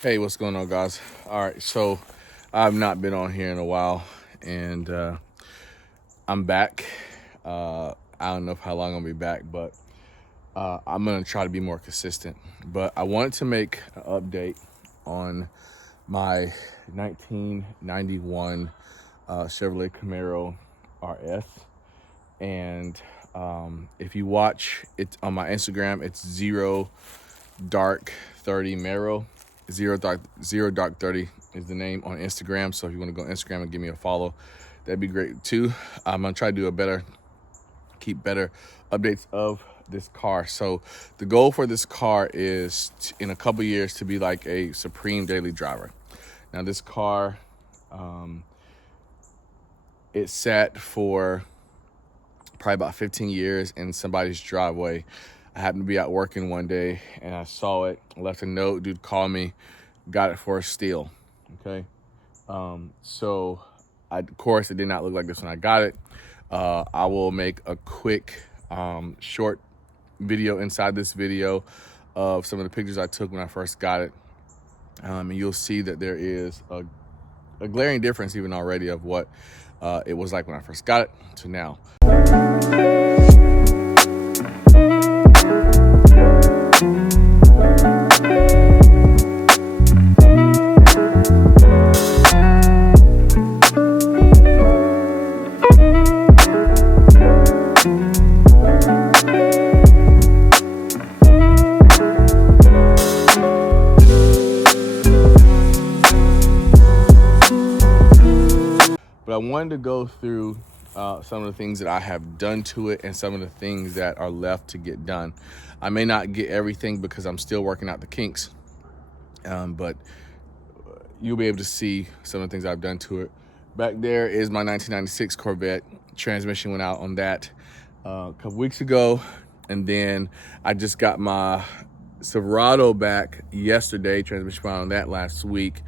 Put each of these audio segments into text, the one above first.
Hey, what's going on, guys? All right, so I've not been on here in a while, and I'm back. I don't know how long I'll be back, but I'm gonna try to be more consistent. But I wanted to make an update on my 1991 Chevrolet Camaro RS, and if you watch it on my Instagram, it's Zerodark30maro. Zerodark30 is the name on Instagram. So if you want to go on Instagram and give me a follow, that'd be great too. I'm gonna try to do keep better updates of this car. So the goal for this car is in a couple years to be like a supreme daily driver. Now this car, it sat for probably about 15 years in somebody's driveway. I happened to be out working one day and I saw it, left a note, dude called me, got it for a steal, okay? So of course, it did not look like this when I got it. I will make a quick, short video inside this video of some of the pictures I took when I first got it. And you'll see that there is a glaring difference even already of what it was like when I first got it to now. But I wanted to go through some of the things that I have done to it and some of the things that are left to get done. I may not get everything because I'm still working out the kinks, but you'll be able to see some of the things I've done to it. Back there is my 1996 Corvette. Transmission went out on that a couple weeks ago, and then I just got my Silverado back yesterday. Transmission went out on that last week.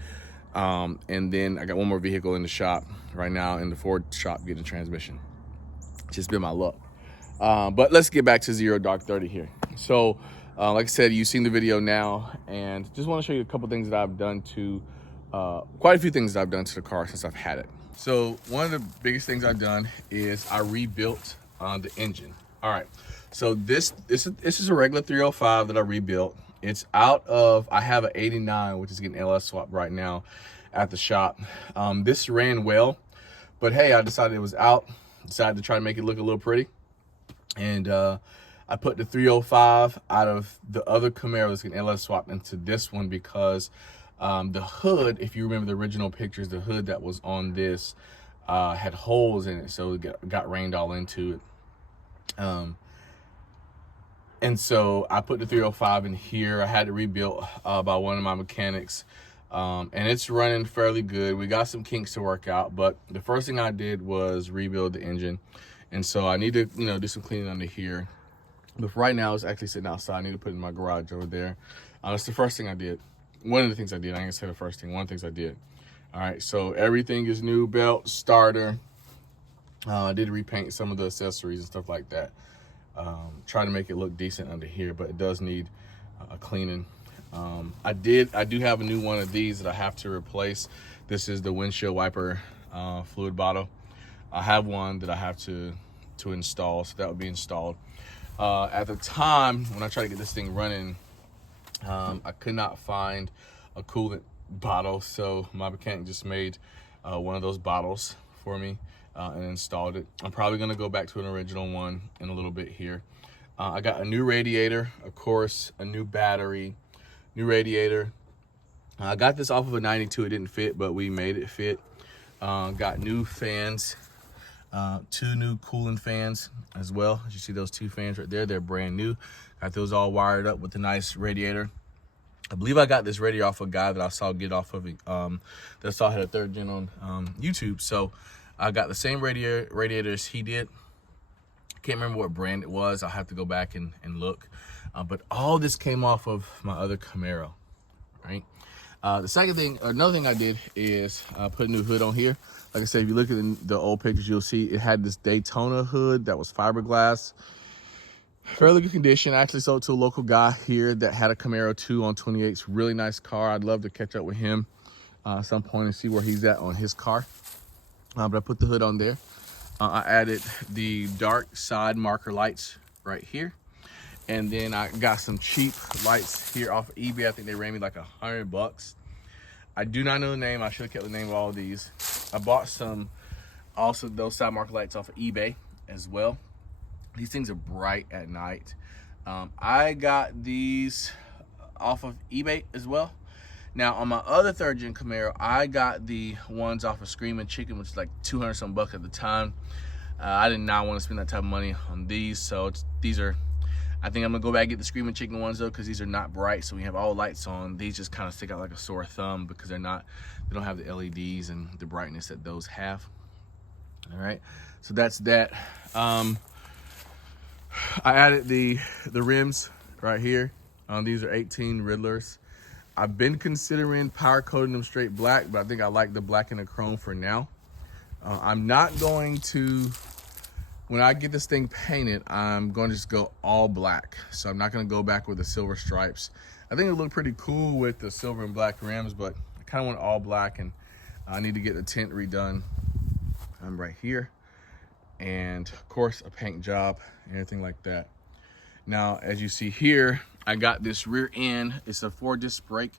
And then I got one more vehicle in the shop right now in the Ford shop getting transmission. It's just been my luck. But let's get back to Zerodark30 here. So, like I said, you've seen the video now, and just want to show you a couple things that I've done to, quite a few things that I've done to the car since I've had it. So one of the biggest things I've done is I rebuilt the engine. All right. So this is a regular 305 that I rebuilt. It's out of, I have an 89, which is getting LS swapped right now at the shop. This ran well, but hey, I decided it was out. Decided to try to make it look a little pretty. And I put the 305 out of the other Camaro that's getting LS swapped into this one because the hood, if you remember the original pictures, the hood that was on this had holes in it, so it got rained all into it. And so I put the 305 in here. I had it rebuilt by one of my mechanics, and it's running fairly good. We got some kinks to work out, but the first thing I did was rebuild the engine. And so I need to, do some cleaning under here. But for right now, it's actually sitting outside. I need to put it in my garage over there. That's the first thing I did. One of the things I did. I ain't gonna say the first thing. One of the things I did. All right, so everything is new. Belt, starter. I did repaint some of the accessories and stuff like that. Try to make it look decent under here, but it does need a cleaning. I do have a new one of these that I have to replace. This is the windshield wiper fluid bottle. I have one that I have to install, so that would be installed. At the time when I tried to get this thing running, I could not find a coolant bottle, so my mechanic just made one of those bottles for me and installed it. I'm probably gonna go back to an original one in a little bit here. I got a new radiator, of course, a new battery, new radiator. I got this off of a 92, it didn't fit, but we made it fit. Got new fans, 2 new cooling fans as well. As you see those 2 fans right there, they're brand new. Got those all wired up with a nice radiator. I believe I got this radiator off a guy that I saw get off of that I saw had a 3rd gen on YouTube. So I got the same radiator as he did. Can't remember what brand it was. I'll have to go back and look. But all this came off of my other Camaro, right? Another thing I did is put a new hood on here. Like I said, if you look at the old pictures, you'll see it had this Daytona hood that was fiberglass. Fairly good condition. I actually sold to a local guy here that had a Camaro 2 on 28s. Really nice car. I'd love to catch up with him at some point and see where he's at on his car. But I put the hood on there. I added the dark side marker lights right here. And then I got some cheap lights here off of eBay. I think they ran me like $100. I do not know the name. I should have kept the name of all of these. I bought some, also those side marker lights off of eBay as well. These things are bright at night. I got these off of eBay as well. Now on my other 3rd gen Camaro, I got the ones off of Screaming Chicken, which is like 200 some bucks at the time. I did not want to spend that type of money on these, so these are, I think I'm gonna go back and get the Screaming Chicken ones though, because these are not bright. So we have all lights on. These just kind of stick out like a sore thumb because they don't have the LEDs and the brightness that those have. All right, so that's that. I added the rims right here. These are 18 Riddlers. I've been considering powder coating them straight black, but I think I like the black and the chrome for now. I'm not going to, when I get this thing painted, I'm going to just go all black. So I'm not going to go back with the silver stripes. I think it'll look pretty cool with the silver and black rims, but I kind of want all black, and I need to get the tint redone right here. And of course a paint job and everything like that. Now, as you see here, I got this rear end. It's a 4-disc brake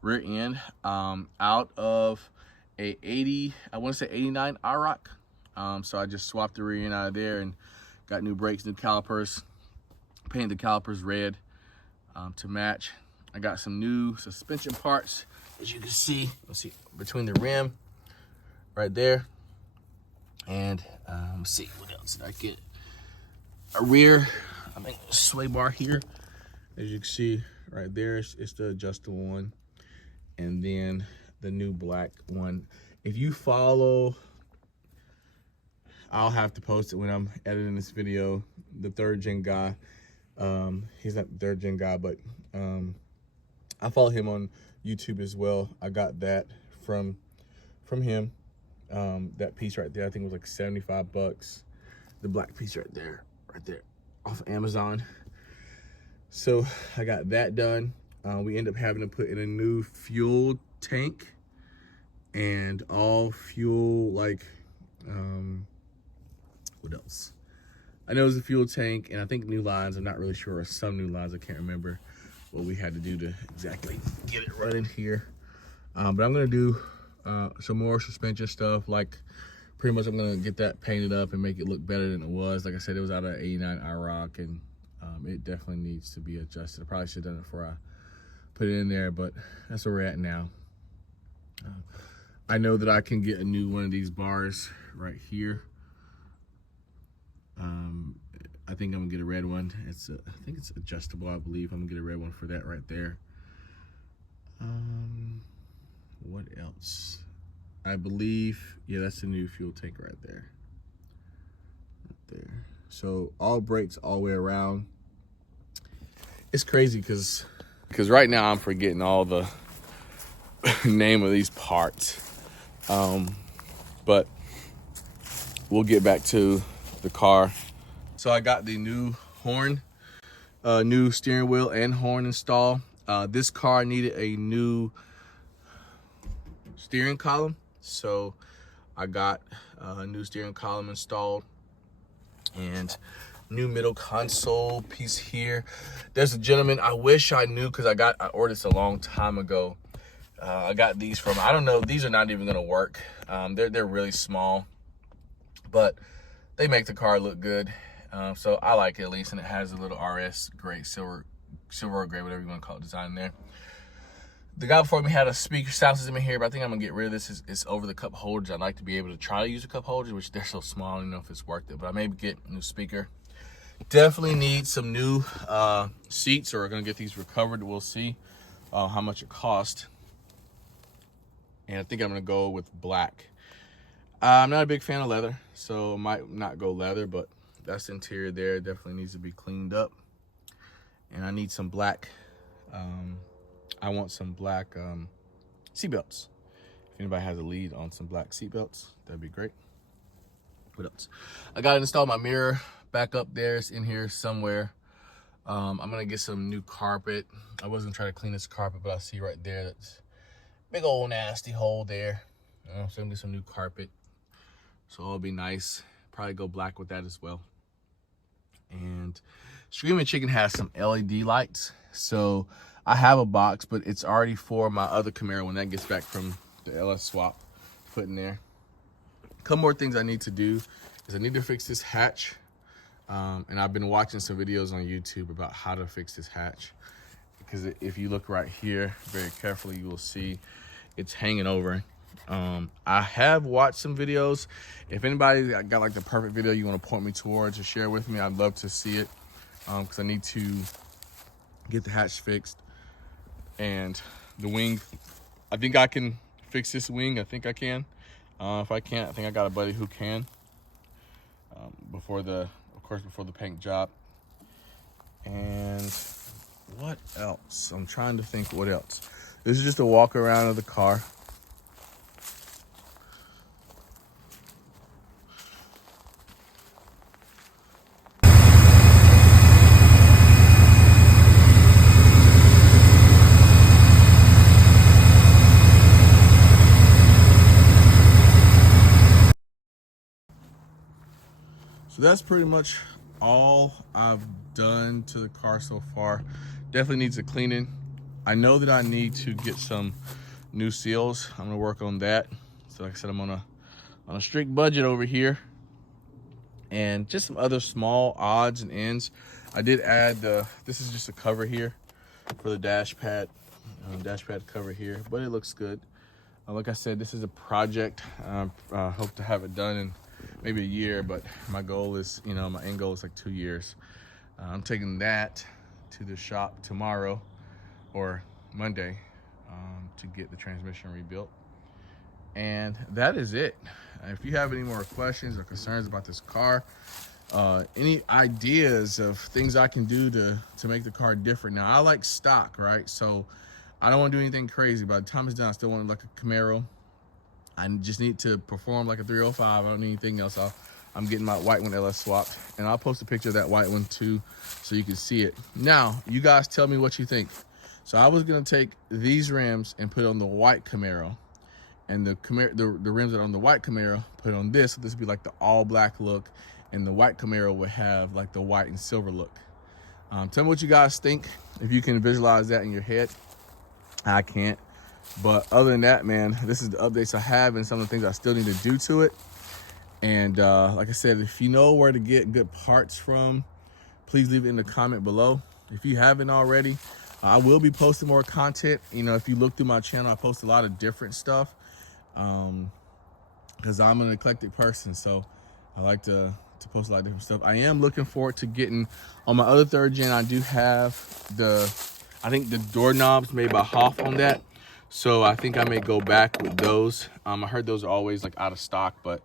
rear end out of a 80, I want to say 89 IROC. So I just swapped the rear end out of there and got new brakes, new calipers, painted the calipers red to match. I got some new suspension parts, as you can see. Let's see, between the rim right there. And let's see, what else did I get? A rear, I think, sway bar here. As you can see right there, it's the adjustable one. And then the new black one. If you follow, I'll have to post it when I'm editing this video, the 3rd gen guy. He's not the 3rd gen guy, but I follow him on YouTube as well. I got that from him. That piece right there, I think it was like 75 bucks. The black piece right there, off of Amazon. So I got that done. We end up having to put in a new fuel tank and all fuel, like, what else? I know it was a fuel tank, and I think new lines. I'm not really sure, or some new lines. I can't remember what we had to do to exactly get it running here. But I'm gonna do some more suspension stuff. Like, pretty much I'm gonna get that painted up and make it look better than it was. Like I said, it was out of 89 IROC, and it definitely needs to be adjusted. I probably should have done it before I put it in there, but that's where we're at now. I know that I can get a new one of these bars right here. I think I'm gonna get a red one. I think it's adjustable, I believe. I'm gonna get a red one for that right there. What else? I believe, yeah, that's the new fuel tank right there. So all brakes all the way around. It's crazy because right now I'm forgetting all the name of these parts. But we'll get back to the car. So I got the new horn, new steering wheel and horn installed. This car needed a new steering column, so I got a new steering column installed and new middle console piece here. There's a gentleman, I wish I knew, because I ordered this a long time ago. I got these from, I don't know, these are not even gonna work. They're really small, but they make the car look good. So I like it at least, and it has a little RS gray, silver or gray, whatever you want to call it, design there. The guy before me had a speaker sound system in here, but I think I'm gonna get rid of this. It's over the cup holders. I'd like to be able to try to use the cup holders, which they're so small. I don't know if it's worth it, but I may get a new speaker. Definitely need some new seats, or we're gonna get these recovered. We'll see how much it costs. And I think I'm gonna go with black. I'm not a big fan of leather, so I might not go leather, but that's the interior there. It definitely needs to be cleaned up. And I need some black, I want some black seatbelts. If anybody has a lead on some black seatbelts, that'd be great. What else? I gotta install my mirror back up there. It's in here somewhere. I'm gonna get some new carpet. I was gonna try to clean this carpet, but I see right there that's big old nasty hole there. So I'm gonna get some new carpet. So it'll be nice. Probably go black with that as well. And Screaming Chicken has some LED lights. So I have a box, but it's already for my other Camaro when that gets back from the LS swap, put in there. A couple more things I need to do is I need to fix this hatch. And I've been watching some videos on YouTube about how to fix this hatch. Because if you look right here very carefully, you will see it's hanging over. I have watched some videos. If anybody got like the perfect video you want to point me towards or share with me, I'd love to see it. Because I need to get the hatch fixed. And the wing, I think I can fix this wing. I think I can. If I can't, I think I got a buddy who can. Before the paint job. And what else? I'm trying to think what else. This is just a walk around of the car. So that's pretty much all I've done to the car so far. Definitely needs a cleaning. I know that I need to get some new seals. I'm gonna work on that. So like I said, I'm on a strict budget over here. And just some other small odds and ends. I did add this is just a cover here for the dash pad cover here, but it looks good. Like I said, this is a project. I hope to have it done in maybe a year, but my goal is, my end goal is like 2 years. I'm taking that to the shop tomorrow or Monday to get the transmission rebuilt. And that is it. If you have any more questions or concerns about this car, any ideas of things I can do to make the car different. Now, I like stock, right? So I don't want to do anything crazy. By the time it's done, I still want it like a Camaro. I just need to perform like a 305. I don't need anything else. I'm getting my white one LS swapped, and I'll post a picture of that white one too so you can see it. Now, you guys tell me what you think. So I was gonna take these rims and put on the white Camaro, and the rims that are on the white Camaro put on this. So this would be like the all black look, and the white Camaro would have like the white and silver look. Tell me what you guys think, if you can visualize that in your head. I can't. But other than that, man, this is the updates I have and some of the things I still need to do to it. And like I said, if you know where to get good parts from, please leave it in the comment below. If you haven't already, I will be posting more content. If you look through my channel, I post a lot of different stuff because I'm an eclectic person. So I like to post a lot of different stuff. I am looking forward to getting on my other 3rd gen. I do have I think the doorknobs made by Hoff on that. So I think I may go back with those. I heard those are always like out of stock, but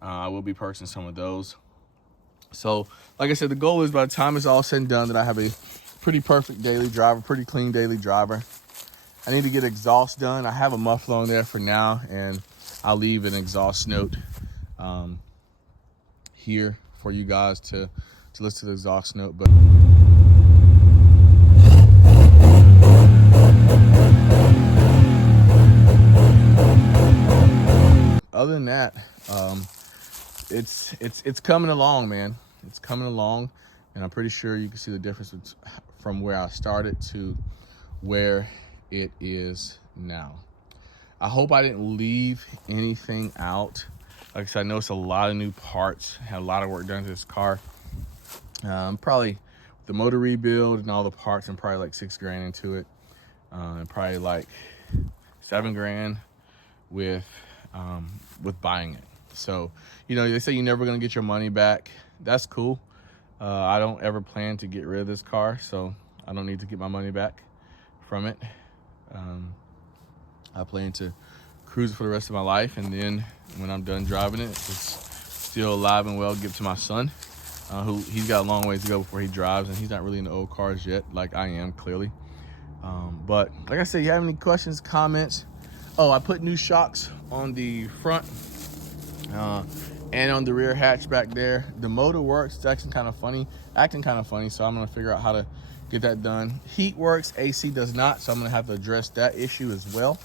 I will be purchasing some of those. So like I said, the goal is by the time it's all said and done that I have a pretty perfect daily driver, pretty clean daily driver. I need to get exhaust done. I have a muffler on there for now, and I'll leave an exhaust note here for you guys to listen to the exhaust note. But other than that, it's coming along, man. It's coming along, and I'm pretty sure you can see the difference from where I started to where it is now. I hope I didn't leave anything out. Like I said, I know it's a lot of new parts. Had a lot of work done to this car. Probably the motor rebuild and all the parts, and probably like $6 grand into it. And probably like $7 grand with buying it. So, they say you're never gonna get your money back. That's cool. I don't ever plan to get rid of this car, so I don't need to get my money back from it. I plan to cruise it for the rest of my life, and then when I'm done driving it, it's still alive and well, give it to my son, he's got a long ways to go before he drives, and he's not really into old cars yet, like I am, clearly. But like I said, you have any questions, comments? Oh, I put new shocks on the front. And on the rear hatch back there, the motor works. It's acting kind of funny, so I'm gonna figure out how to get that done. Heat works, AC does not, so I'm gonna have to address that issue as well,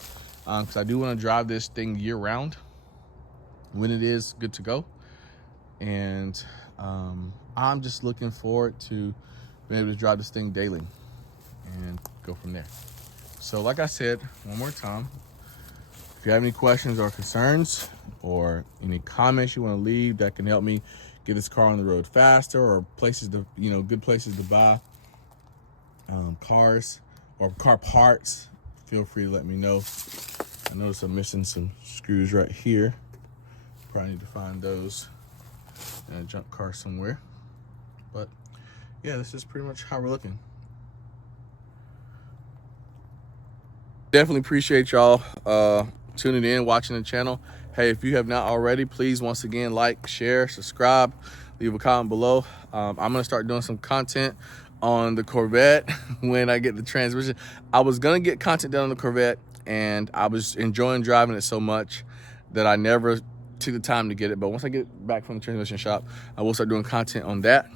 because I do want to drive this thing year round when it is good to go. And I'm just looking forward to being able to drive this thing daily and go from there. So like I said, one more time, if you have any questions or concerns or any comments you want to leave that can help me get this car on the road faster, or places to, good places to buy cars or car parts, feel free to let me know. I notice I'm missing some screws right here. Probably need to find those in a junk car somewhere. But yeah, this is pretty much how we're looking. Definitely appreciate y'all tuning in, watching the channel. Hey, if you have not already, please once again like, share, subscribe, leave a comment below. I'm gonna start doing some content on the Corvette when I get the transmission. I was gonna get content done on the Corvette, and I was enjoying driving it so much that I never took the time to get it. But once I get back from the transmission shop, I will start doing content on that,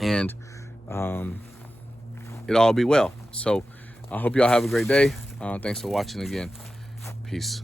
and it'll all be well. So I hope y'all have a great day. Thanks for watching again. Peace.